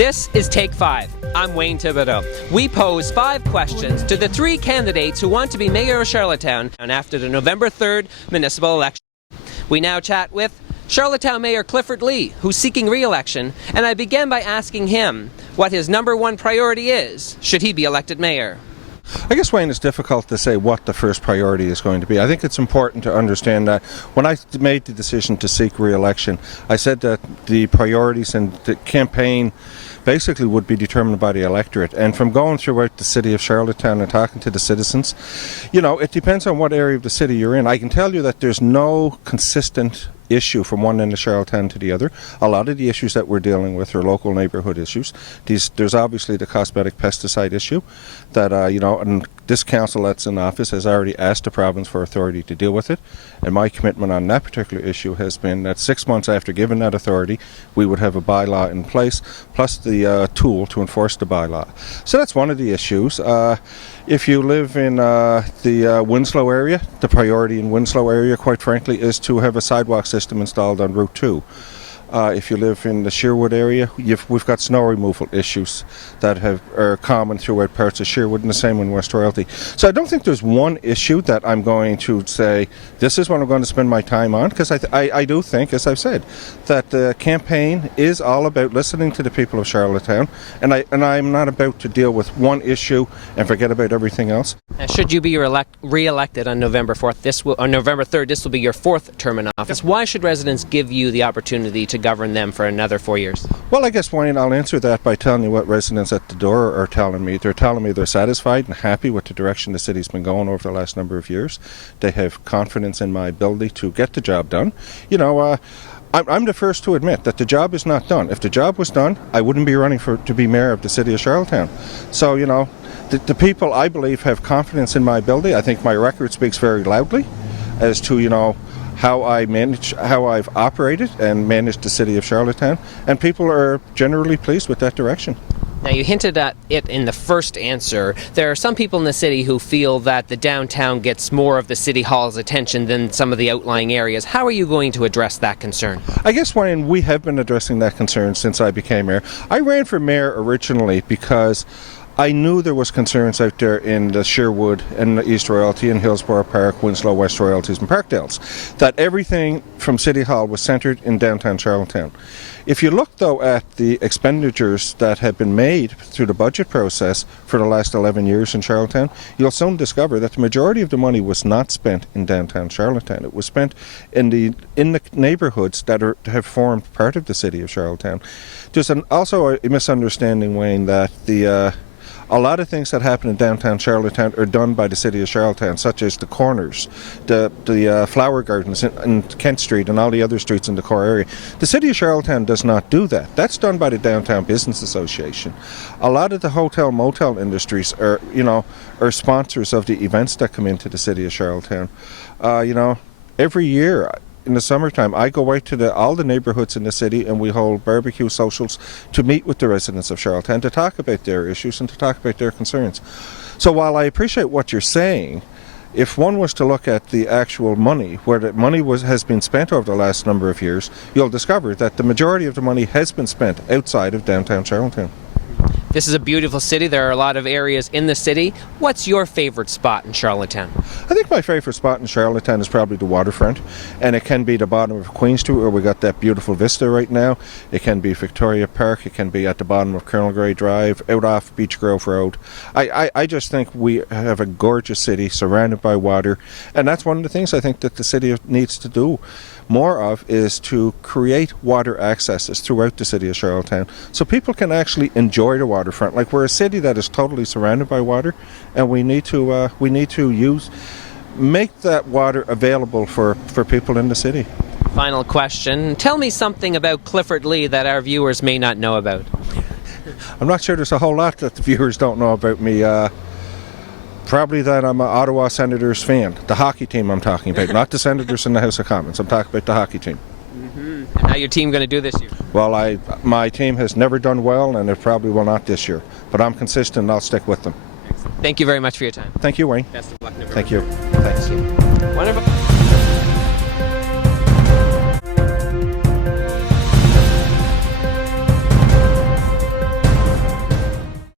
This is Take 5. I'm Wayne Thibodeau. We pose 5 questions to the 3 candidates who want to be mayor of Charlottetown after the November 3rd municipal election. We now chat with Charlottetown Mayor Clifford Lee, who's seeking re-election, and I began by asking him what his #1 priority is, should he be elected mayor. I guess, Wayne, it's difficult to say what the first priority is going to be. I think it's important to understand that when I made the decision to seek re-election, I said that the priorities and the campaign basically would be determined by the electorate. And from going throughout the city of Charlottetown and talking to the citizens, you know, it depends on what area of the city you're in. I can tell you that there's no consistent issue from one end of Charlottetown to the other. A lot of the issues that we're dealing with are local neighbourhood issues. There's obviously the cosmetic pesticide issue that, and this council that's in office has already asked the province for authority to deal with it. And my commitment on that particular issue has been that 6 months after giving that authority, we would have a bylaw in place, plus the tool to enforce the bylaw. So that's one of the issues. If you live in the Winslow area, the priority in Winslow area, quite frankly, is to have a sidewalk system installed on Route 2. If you live in the Sherwood area, we've got snow removal issues that are common throughout parts of Sherwood, and the same in West Royalty. So I don't think there's one issue that I'm going to say, this is what I'm going to spend my time on, because I do think, as I've said, that the campaign is all about listening to the people of Charlottetown, and I'm not about to deal with one issue and forget about everything else. Now, should you be re-elected on November 4th, on November 3rd, this will be your 4th term in office. Why should residents give you the opportunity to govern them for another 4 years? Well, I guess, Wayne, I'll answer that by telling you what residents at the door are telling me. They're telling me they're satisfied and happy with the direction the city's been going over the last number of years. They have confidence in my ability to get the job done. You know, I'm the first to admit that the job is not done. If the job was done, I wouldn't be running to be mayor of the city of Charlottetown. So, you know, the people, I believe, have confidence in my ability. I think my record speaks very loudly as to, you know, how I've operated and managed the city of Charlottetown, and people are generally pleased with that direction. Now, you hinted at it in the first answer. There are some people in the city who feel that the downtown gets more of the city hall's attention than some of the outlying areas. How are you going to address that concern? I guess, Wayne, we have been addressing that concern since I became mayor. I ran for mayor originally because I knew there was concerns out there in the Sherwood and the East Royalty and Hillsborough Park, Winslow, West Royalties and Parkdales, that everything from City Hall was centred in downtown Charlottetown. If you look, though, at the expenditures that have been made through the budget process for the last 11 years in Charlottetown, you'll soon discover that the majority of the money was not spent in downtown Charlottetown. It was spent in the neighbourhoods that have formed part of the city of Charlottetown. There's also a misunderstanding, Wayne, that a lot of things that happen in downtown Charlottetown are done by the city of Charlottetown, such as the corners, the flower gardens in Kent Street and all the other streets in the core area. The city of Charlottetown does not do that. That's done by the Downtown Business Association. A lot of the hotel motel industries are sponsors of the events that come into the city of Charlottetown. Every year in the summertime, I go out to all the neighbourhoods in the city, and we hold barbecue socials to meet with the residents of Charlottetown to talk about their issues and to talk about their concerns. So while I appreciate what you're saying, if one was to look at the actual money, where the money has been spent over the last number of years, you'll discover that the majority of the money has been spent outside of downtown Charlottetown. This is a beautiful city. There are a lot of areas in the city. What's your favorite spot in Charlottetown? I think my favorite spot in Charlottetown is probably the waterfront, and it can be the bottom of Queen Street where we got that beautiful vista right now. It can be Victoria Park. It can be at the bottom of Colonel Grey Drive, out off Beach Grove Road. I just think we have a gorgeous city surrounded by water, and that's one of the things I think that the city needs to do more of, is to create water accesses throughout the city of Charlottetown so people can actually enjoy the waterfront. Like, we're a city that is totally surrounded by water, and we need to make that water available for people in the city. Final question. Tell me something about Clifford Lee that our viewers may not know about. I'm not sure there's a whole lot that the viewers don't know about me. Probably that I'm an Ottawa Senators fan. The hockey team I'm talking about, not the Senators in the House of Commons. I'm talking about the hockey team. Mm-hmm. And how your team going to do this year? Well, my team has never done well, and it probably will not this year. But I'm consistent, and I'll stick with them. Excellent. Thank you very much for your time. Thank you, Wayne. Best of luck. Thank you. Thanks. Wonderful.